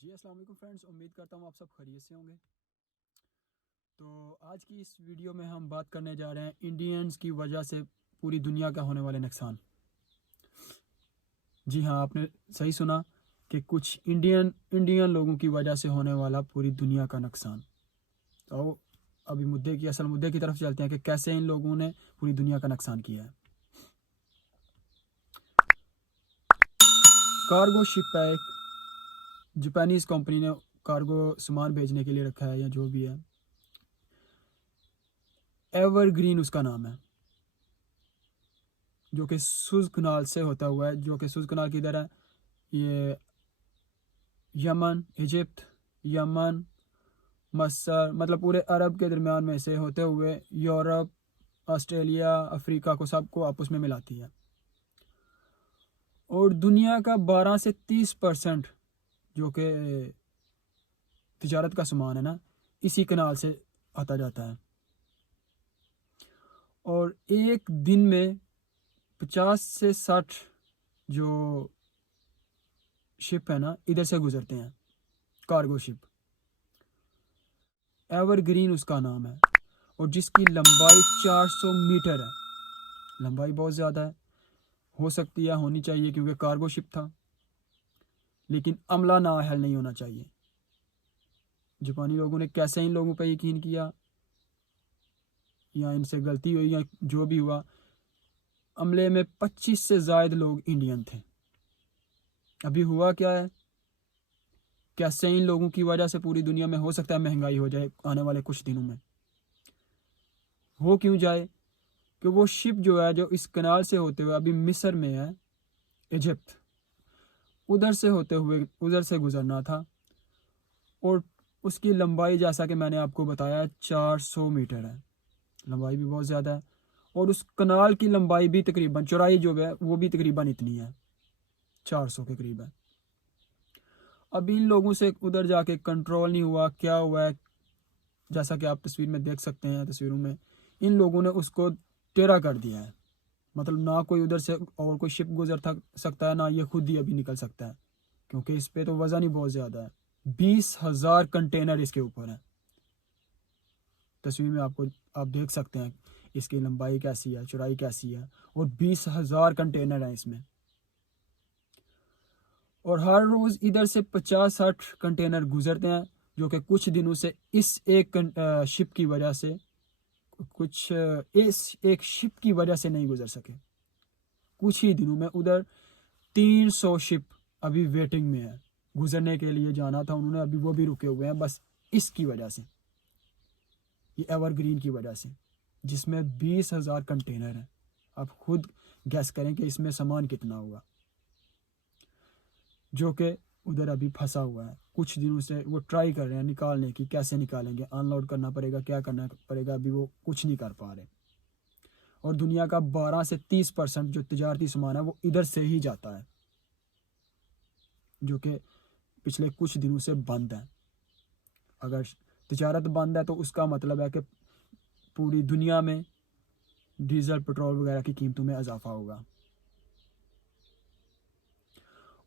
जी अस्सलाम वालेकुम फ्रेंड्स, उम्मीद करता हूँ आप सब खैरियत से होंगे। तो आज की इस वीडियो में हम बात करने जा रहे हैं इंडियंस की वजह से पूरी दुनिया का होने वाले नुकसान। जी हाँ, आपने सही सुना कि कुछ इंडियन लोगों की वजह से होने वाला पूरी दुनिया का नुकसान। तो अभी असल मुद्दे की तरफ चलते हैं कि कैसे इन लोगों ने पूरी दुनिया का नुकसान किया है। कार्गो शिप है एक, जापानीज कंपनी ने कार्गो सामान भेजने के लिए रखा है या जो भी है। एवरग्रीन उसका नाम है, जो कि सुज कनाल से होता हुआ है, जो कि सुज कनाल किधर है, ये यमन, इजिप्ट, यमन, मस्र, मतलब पूरे अरब के दरमियान में से होते हुए यूरोप, ऑस्ट्रेलिया, अफ्रीका को सबको आपस में मिलाती है। और दुनिया का 12 से 30% जो कि तिजारत का सामान है ना, इसी कनाल से आता जाता है। और एक दिन में 50 से 60 जो शिप है ना, इधर से गुजरते हैं, कार्गो शिप। एवरग्रीन उसका नाम है और जिसकी लंबाई 400 मीटर है। लंबाई बहुत ज़्यादा है, हो सकती है, होनी चाहिए, क्योंकि कार्गो शिप था। लेकिन अमला नाअहल नहीं होना चाहिए। जापानी लोगों ने कैसे इन लोगों पर यकीन किया, या इनसे गलती हुई या जो भी हुआ, अमले में 25 से ज़ायद लोग इंडियन थे। अभी हुआ क्या है, कैसे इन लोगों की वजह से पूरी दुनिया में हो सकता है महंगाई हो जाए आने वाले कुछ दिनों में। हो क्यों जाए कि वो शिप जो है, जो इस कनाल से होते हुए अभी मिस्र में है, इजिप्ट, उधर से होते हुए उधर से गुजरना था। और उसकी लंबाई, जैसा कि मैंने आपको बताया, 400 मीटर है। लंबाई भी बहुत ज़्यादा है। और उस कनाल की लंबाई भी तकरीबन, चौड़ाई जो है वो भी तकरीबन इतनी है, 400 के करीब है। अब इन लोगों से उधर जाके कंट्रोल नहीं हुआ, क्या हुआ है, जैसा कि आप तस्वीर में देख सकते हैं, तस्वीरों में इन लोगों ने उसको टेढ़ा कर दिया है। मतलब ना कोई उधर से और कोई शिप गुजर सकता है, ना ये खुद ही अभी निकल सकता है, क्योंकि इस पे तो वजन ही बहुत ज़्यादा है। 20,000 कंटेनर इसके ऊपर है। तस्वीर में आप देख सकते हैं इसकी लंबाई कैसी है, चौड़ाई कैसी है, और 20,000 कंटेनर हैं इसमें। और हर रोज़ इधर से 50-60 कंटेनर गुजरते हैं, जो कि कुछ दिनों से इस एक शिप की वजह से, इस एक शिप की वजह से नहीं गुजर सके। कुछ ही दिनों में उधर 300 शिप अभी वेटिंग में है, गुजरने के लिए जाना था उन्होंने, अभी वो भी रुके हुए हैं, बस इसकी वजह से, ये एवरग्रीन की वजह से, जिसमें 20,000 कंटेनर हैं। आप खुद गैस करें कि इसमें सामान कितना होगा, जो कि उधर अभी फंसा हुआ है। कुछ दिनों से वो ट्राई कर रहे हैं निकालने की, कैसे निकालेंगे, अनलोड करना पड़ेगा, क्या करना पड़ेगा, अभी वो कुछ नहीं कर पा रहे। और दुनिया का 12 से 30% जो तजारती सामान है वो इधर से ही जाता है, जो कि पिछले कुछ दिनों से बंद है। अगर तजारत बंद है तो उसका मतलब है कि पूरी दुनिया में डीजल, पेट्रोल वगैरह की कीमतों में इजाफा होगा।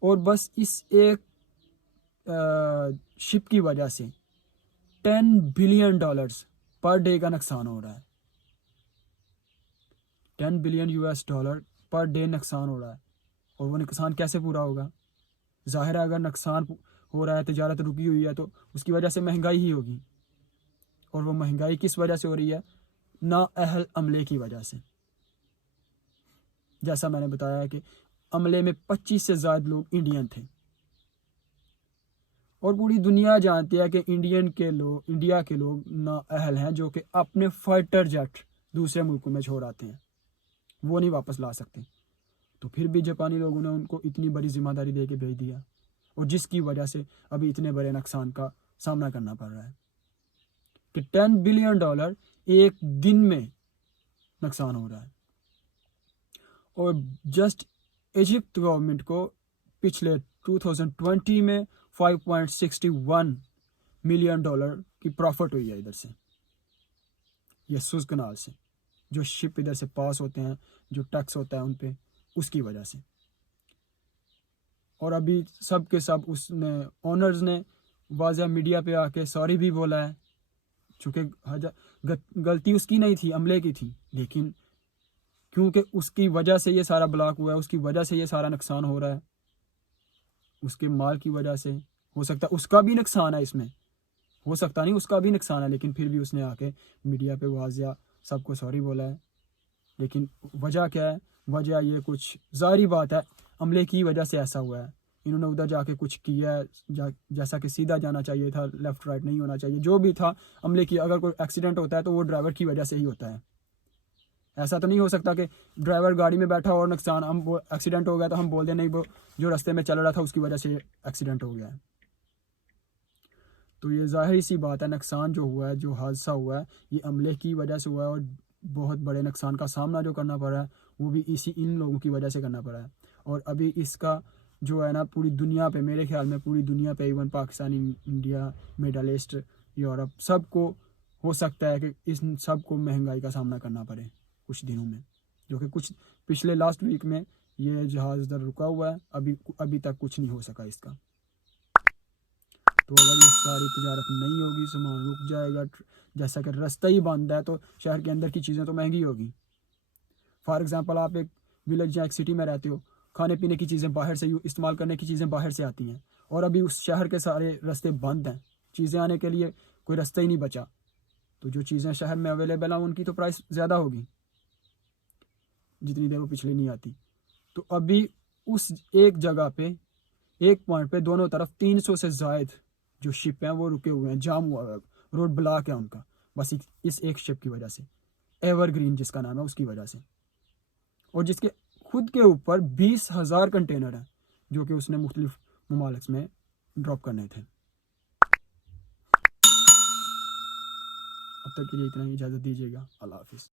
और बस इस एक शिप की वजह से $10 बिलियन पर डे का नुकसान हो रहा है। $10 बिलियन पर डे नुकसान हो रहा है। और वो नुकसान कैसे पूरा होगा? जाहिर है, अगर नुकसान हो रहा है, तजारत रुकी हुई है, तो उसकी वजह से महंगाई ही होगी। और वो महंगाई किस वजह से हो रही है? नाअहल अमले की वजह से। जैसा मैंने बताया है कि अमले में 25 से ज़्यादा लोग इंडियन थे। और पूरी दुनिया जानती है कि इंडिया के लोग नाअहल हैं, जो कि अपने फाइटर जेट दूसरे मुल्कों में छोड़ आते हैं, वो नहीं वापस ला सकते। तो फिर भी जापानी लोगों ने उनको इतनी बड़ी जिम्मेदारी दे के भेज दिया, और जिसकी वजह से अभी इतने बड़े नुकसान का सामना करना पड़ रहा है कि $10 बिलियन एक दिन में नुकसान हो रहा है। और जस्ट इजिप्ट गवर्नमेंट को पिछले 2020 में $5.61 मिलियन की प्रॉफिट हुई है इधर से, ये सुज कनाल से, जो शिप इधर से पास होते हैं, जो टैक्स होता है उन पे, उसकी वजह से। और अभी सब के सब उसने ओनर्स ने वाज़ह मीडिया पे आके सॉरी भी बोला है, चूँकि गलती उसकी नहीं थी, अमले की थी, लेकिन क्योंकि उसकी वजह से ये सारा ब्लॉक हुआ है, उसकी वजह से ये सारा नुकसान हो रहा है, उसके माल की वजह से। हो सकता है उसका भी नुकसान है इसमें, हो सकता नहीं उसका भी नुकसान है, लेकिन फिर भी उसने आके मीडिया पे वाज़िया सबको सॉरी बोला है। लेकिन वजह क्या है? वजह ये कुछ ज़ाहिरी बात है, अमले की वजह से ऐसा हुआ है। इन्होंने उधर जाके कुछ किया है, जैसा कि सीधा जाना चाहिए था, लेफ़्ट राइट नहीं होना चाहिए, जो भी था अमले की। अगर कोई एक्सीडेंट होता है तो वो ड्राइवर की वजह से ही होता है। ऐसा तो नहीं हो सकता कि ड्राइवर गाड़ी में बैठा और नुकसान, हम वो एक्सीडेंट हो गया तो हम बोल दें नहीं वो जो रास्ते में चल रहा था उसकी वजह से एक्सीडेंट हो गया है। तो ये ज़ाहिर सी बात है, नुकसान जो हुआ है, जो हादसा हुआ है, ये अमले की वजह से हुआ है, और बहुत बड़े नुकसान का सामना जो करना पड़ा है वो भी इन लोगों की वजह से करना पड़ा है। और अभी इसका जो है ना, पूरी दुनिया पे, मेरे ख्याल में पूरी दुनिया पे, even Pakistan, India, middle east, Europe, सबको हो सकता है कि इस सबको महंगाई का सामना करना पड़े कुछ दिनों में, जो कि कुछ पिछले लास्ट वीक में ये जहाज़ इधर रुका हुआ है, अभी तक कुछ नहीं हो सका इसका। तो अगर ये सारी तजारत नहीं होगी, सामान रुक जाएगा, जैसा कि रास्ता ही बंद है, तो शहर के अंदर की चीज़ें तो महंगी होगी। फॉर एग्ज़ाम्पल, आप एक विलेज या एक सिटी में रहते हो, खाने पीने की चीज़ें बाहर से, इस्तेमाल करने की चीज़ें बाहर से आती हैं, और अभी उस शहर के सारे रास्ते बंद हैं, चीज़ें आने के लिए कोई रास्ता ही नहीं बचा। तो जो चीज़ें शहर में अवेलेबल हैं उनकी तो प्राइस ज़्यादा होगी, जितनी देर वो पिछले नहीं आती। तो अभी उस एक जगह पे, एक पॉइंट पे दोनों तरफ 300 से ज़ायद जो शिप हैं वो रुके हुए हैं, जाम हुआ है, रोड ब्लॉक है उनका, बस इस एक शिप की वजह से, एवरग्रीन जिसका नाम है, उसकी वजह से। और जिसके खुद के ऊपर 20,000 कंटेनर हैं जो कि उसने मुख्तलिफ ममालिक में ड्रॉप करने थे। अब तक के लिए इतना ही, इजाज़त दीजिएगा। अल्लाह हाफिज़।